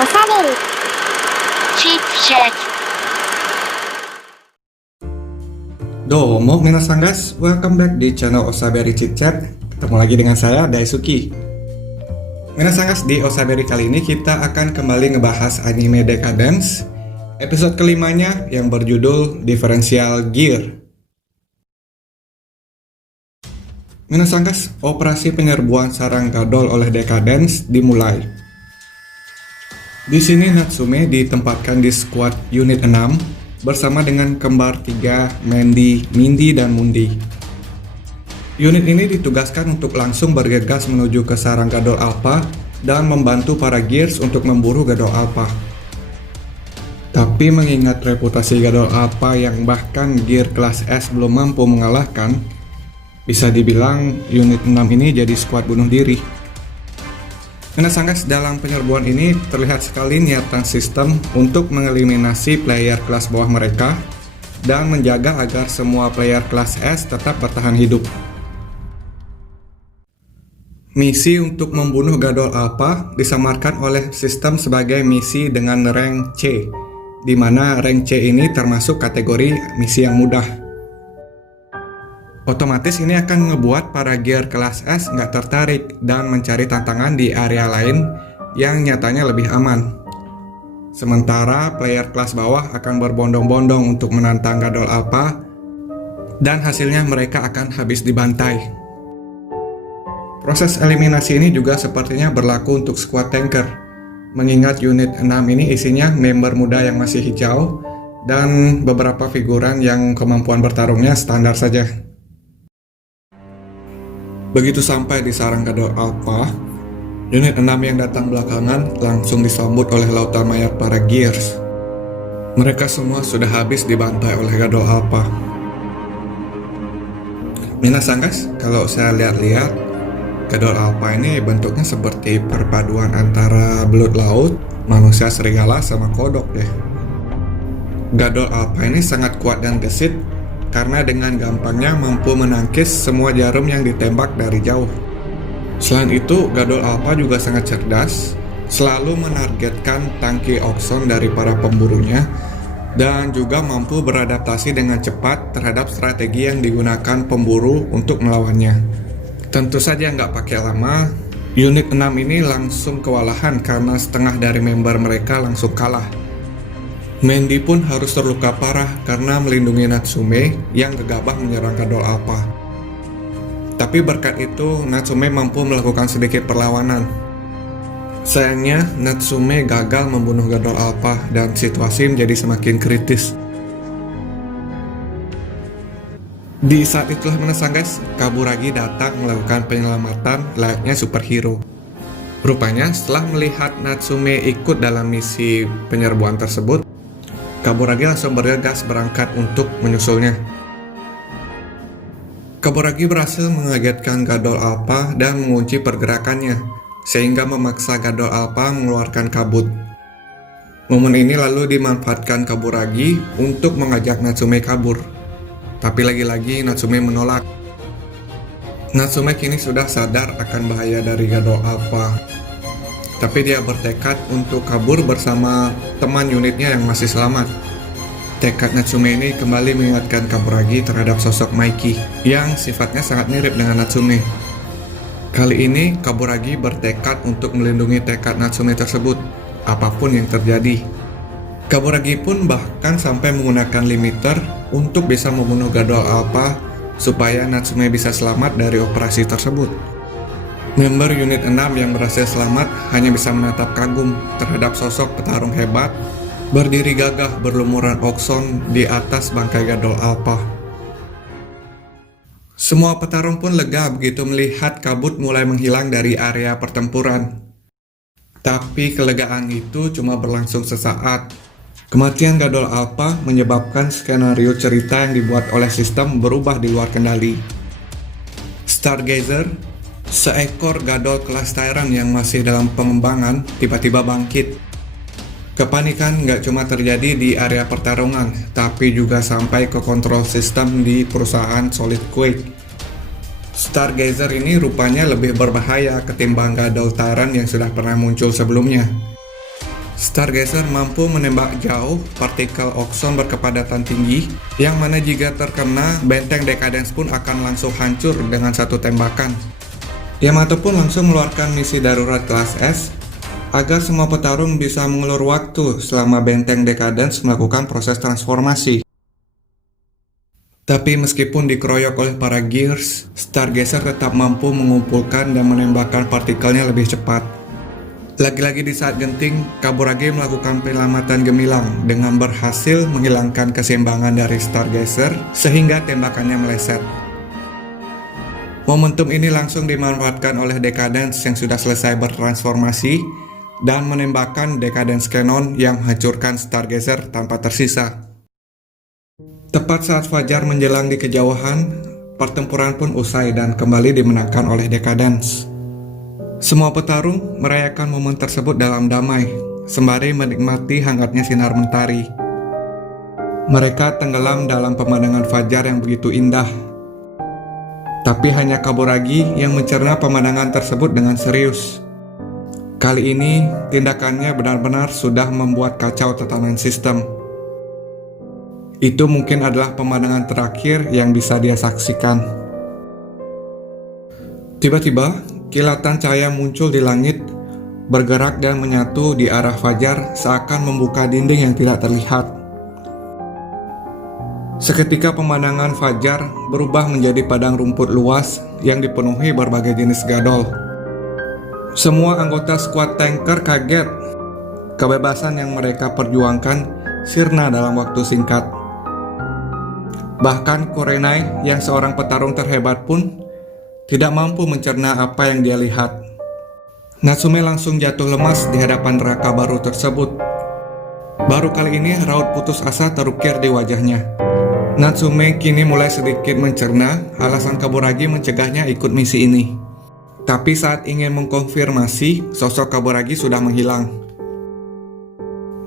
おしゃべり Chit Chat. Domo minasan guys, welcome back di channel Osaberi Chit Chat. Ketemu lagi dengan saya, Daisuki. Minasan guys, di Osaberi kali ini kita akan kembali ngebahas anime Decadence episode kelimanya yang berjudul Differential Gear. Minasan guys, operasi penyerbuan sarang Gadol oleh Decadence dimulai. Di sini Natsume ditempatkan di squad unit 6 bersama dengan kembar 3 Mandy, Mindy, dan Mundi. Unit ini ditugaskan untuk langsung bergegas menuju ke sarang Gadol Alpha dan membantu para Gears untuk memburu Gadol Alpha. Tapi mengingat reputasi Gadol Alpha yang bahkan Gear kelas S belum mampu mengalahkan, bisa dibilang unit 6 ini jadi squad bunuh diri. Guys, dalam penyerbuan ini terlihat sekali niatan sistem untuk mengeliminasi player kelas bawah mereka dan menjaga agar semua player kelas S tetap bertahan hidup. Misi untuk membunuh Gadol Alpha disamarkan oleh sistem sebagai misi dengan rank C, di mana rank C ini termasuk kategori misi yang mudah. Otomatis ini akan ngebuat para gear kelas S nggak tertarik dan mencari tantangan di area lain yang nyatanya lebih aman. Sementara player kelas bawah akan berbondong-bondong untuk menantang Gadol Alpha dan hasilnya mereka akan habis dibantai. Proses eliminasi ini juga sepertinya berlaku untuk squad tanker, mengingat unit 6 ini isinya member muda yang masih hijau dan beberapa figuran yang kemampuan bertarungnya standar saja. Begitu sampai di sarang Gadol Alpha, unit 6 yang datang belakangan langsung disambut oleh lautan mayat para Gears. Mereka semua sudah habis dibantai oleh Gadol Alpha. Minasan guys, kalau saya lihat-lihat, Gadol Alpha ini bentuknya seperti perpaduan antara belut laut, manusia serigala, sama kodok deh. Gadol Alpha ini sangat kuat dan gesit, karena dengan gampangnya mampu menangkis semua jarum yang ditembak dari jauh. Selain itu, Gadol Alpha juga sangat cerdas, selalu menargetkan tangki Oxon dari para pemburunya, dan juga mampu beradaptasi dengan cepat terhadap strategi yang digunakan pemburu untuk melawannya. Tentu saja nggak pakai lama, unit 6 ini langsung kewalahan karena setengah dari member mereka langsung kalah. Mandy pun harus terluka parah karena melindungi Natsume yang gegabah menyerang Gadol Alpha. Tapi berkat itu, Natsume mampu melakukan sedikit perlawanan. Sayangnya, Natsume gagal membunuh Gadol Alpha dan situasi menjadi semakin kritis. Di saat itulah guys, Kaburagi datang melakukan penyelamatan layaknya superhero. Rupanya setelah melihat Natsume ikut dalam misi penyerbuan tersebut, Kaburagi langsung bergegas berangkat untuk menyusulnya. Kaburagi berhasil mengagetkan Gadol Alpha dan mengunci pergerakannya, sehingga memaksa Gadol Alpha mengeluarkan kabut. Momen ini lalu dimanfaatkan Kaburagi untuk mengajak Natsume kabur. Tapi lagi-lagi Natsume menolak. Natsume kini sudah sadar akan bahaya dari Gadol Alpha. Tapi dia bertekad untuk kabur bersama teman unitnya yang masih selamat. Tekad Natsume ini kembali mengingatkan Kaburagi terhadap sosok Maiki yang sifatnya sangat mirip dengan Natsume. Kali ini Kaburagi bertekad untuk melindungi tekad Natsume tersebut, apapun yang terjadi. Kaburagi pun bahkan sampai menggunakan limiter untuk bisa membunuh Gadol Alpha supaya Natsume bisa selamat dari operasi tersebut. Member unit 6 yang berhasil selamat hanya bisa menatap kagum terhadap sosok petarung hebat berdiri gagah berlumuran Oxon di atas bangkai Gadol Alpha. Semua petarung pun lega begitu melihat kabut mulai menghilang dari area pertempuran. Tapi kelegaan itu cuma berlangsung sesaat. Kematian Gadol Alpha menyebabkan skenario cerita yang dibuat oleh sistem berubah di luar kendali. Stargazer, seekor Gadol kelas Tyrant yang masih dalam pengembangan, tiba-tiba bangkit. Kepanikan nggak cuma terjadi di area pertarungan, tapi juga sampai ke kontrol sistem di perusahaan Solid Quake. Stargazer ini rupanya lebih berbahaya ketimbang Gadol Tyrant yang sudah pernah muncul sebelumnya. Stargazer mampu menembak jauh partikel okson berkepadatan tinggi, yang mana jika terkena, benteng Decadence pun akan langsung hancur dengan satu tembakan. Yamato pun langsung mengeluarkan misi darurat kelas S, agar semua petarung bisa mengulur waktu selama benteng Decadence melakukan proses transformasi. Tapi meskipun dikeroyok oleh para Gears, Stargazer tetap mampu mengumpulkan dan menembakkan partikelnya lebih cepat. Lagi-lagi di saat genting, Kaburagi melakukan penyelamatan gemilang dengan berhasil menghilangkan keseimbangan dari Stargazer sehingga tembakannya meleset. Momentum ini langsung dimanfaatkan oleh Decadence yang sudah selesai bertransformasi dan menembakkan Decadence Cannon yang menghancurkan Stargazer tanpa tersisa. Tepat saat fajar menjelang di kejauhan, pertempuran pun usai dan kembali dimenangkan oleh Decadence. Semua petarung merayakan momen tersebut dalam damai, sembari menikmati hangatnya sinar mentari. Mereka tenggelam dalam pemandangan fajar yang begitu indah. Tapi hanya Kaburagi yang mencerna pemandangan tersebut dengan serius. Kali ini, tindakannya benar-benar sudah membuat kacau tatanan sistem. Itu mungkin adalah pemandangan terakhir yang bisa dia saksikan. Tiba-tiba, kilatan cahaya muncul di langit, bergerak dan menyatu di arah fajar seakan membuka dinding yang tidak terlihat. Seketika pemandangan fajar berubah menjadi padang rumput luas yang dipenuhi berbagai jenis gadol. Semua anggota skuad tanker kaget. Kebebasan yang mereka perjuangkan sirna dalam waktu singkat. Bahkan Kurenai yang seorang petarung terhebat pun tidak mampu mencerna apa yang dia lihat. Natsume langsung jatuh lemas di hadapan neraka baru tersebut. Baru kali ini raut putus asa terukir di wajahnya. Natsume kini mulai sedikit mencerna alasan Kaburagi mencegahnya ikut misi ini. Tapi saat ingin mengkonfirmasi, sosok Kaburagi sudah menghilang.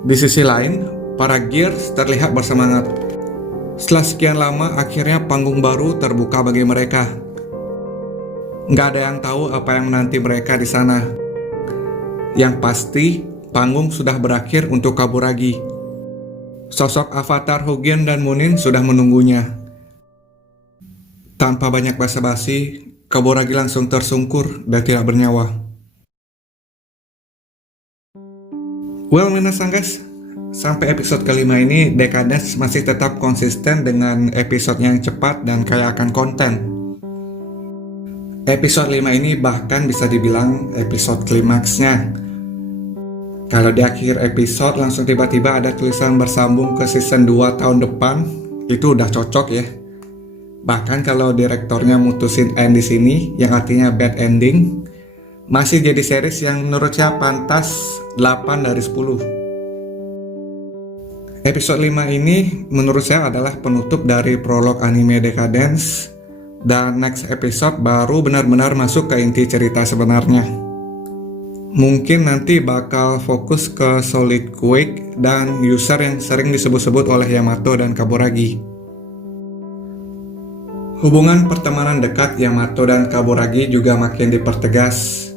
Di sisi lain, para Gears terlihat bersemangat. Setelah sekian lama, akhirnya panggung baru terbuka bagi mereka. Nggak ada yang tahu apa yang menanti mereka di sana. Yang pasti, panggung sudah berakhir untuk Kaburagi. Sosok avatar Hugin dan Munin sudah menunggunya. Tanpa banyak basa-basi, Kaburagi langsung tersungkur dan tidak bernyawa. Well, minasan guys, sampai episode kelima ini, Decadence masih tetap konsisten dengan episode yang cepat dan kaya akan konten. Episode 5 ini bahkan bisa dibilang episode klimaksnya. Kalau di akhir episode langsung tiba-tiba ada tulisan bersambung ke season 2 tahun depan, itu udah cocok ya. Bahkan kalau direktornya mutusin end di sini, yang artinya bad ending, masih jadi series yang menurut saya pantas 8 dari 10. Episode 5 ini menurut saya adalah penutup dari prolog anime Decadence. Dan next episode baru benar-benar masuk ke inti cerita sebenarnya. Mungkin nanti bakal fokus ke Solid Quake dan user yang sering disebut-sebut oleh Yamato dan Kaburagi. Hubungan pertemanan dekat Yamato dan Kaburagi juga makin dipertegas.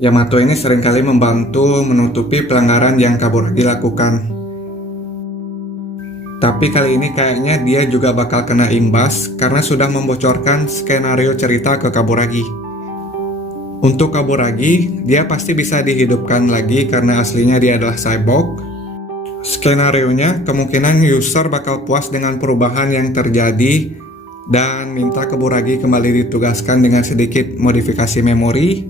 Yamato ini seringkali membantu menutupi pelanggaran yang Kaburagi lakukan. Tapi kali ini kayaknya dia juga bakal kena imbas karena sudah membocorkan skenario cerita ke Kaburagi. Untuk Kaburagi, dia pasti bisa dihidupkan lagi karena aslinya dia adalah cyborg. Skenarionya kemungkinan user bakal puas dengan perubahan yang terjadi dan minta Kaburagi kembali ditugaskan dengan sedikit modifikasi memori.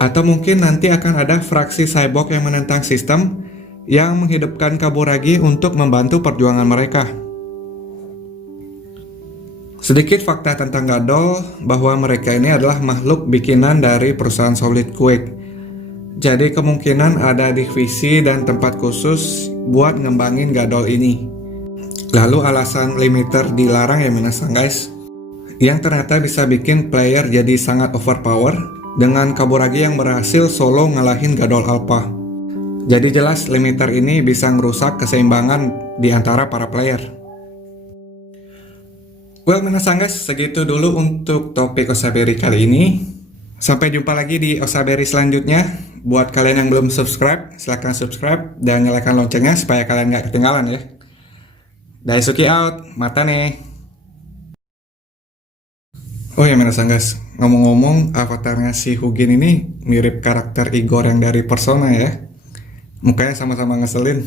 Atau mungkin nanti akan ada fraksi cyborg yang menentang sistem yang menghidupkan Kaburagi untuk membantu perjuangan mereka. Sedikit fakta tentang Gadol bahwa mereka ini adalah makhluk bikinan dari perusahaan Solid Quake. Jadi kemungkinan ada divisi dan tempat khusus buat ngembangin Gadol ini. Lalu alasan limiter dilarang ya minasan guys, yang ternyata bisa bikin player jadi sangat overpower dengan Kaburagi yang berhasil solo ngalahin Gadol Alpha. Jadi jelas limiter ini bisa merusak keseimbangan di antara para player. Well, minasan guys, segitu dulu untuk topik Osaberi kali ini. Sampai jumpa lagi di Osaberi selanjutnya. Buat kalian yang belum subscribe, silahkan subscribe dan nyalakan loncengnya supaya kalian nggak ketinggalan ya. Daisuki out, mata nih. Oh ya Minasanggas, ngomong-ngomong avatarnya si Hugin ini mirip karakter Igor yang dari Persona ya. Mukanya sama-sama ngeselin.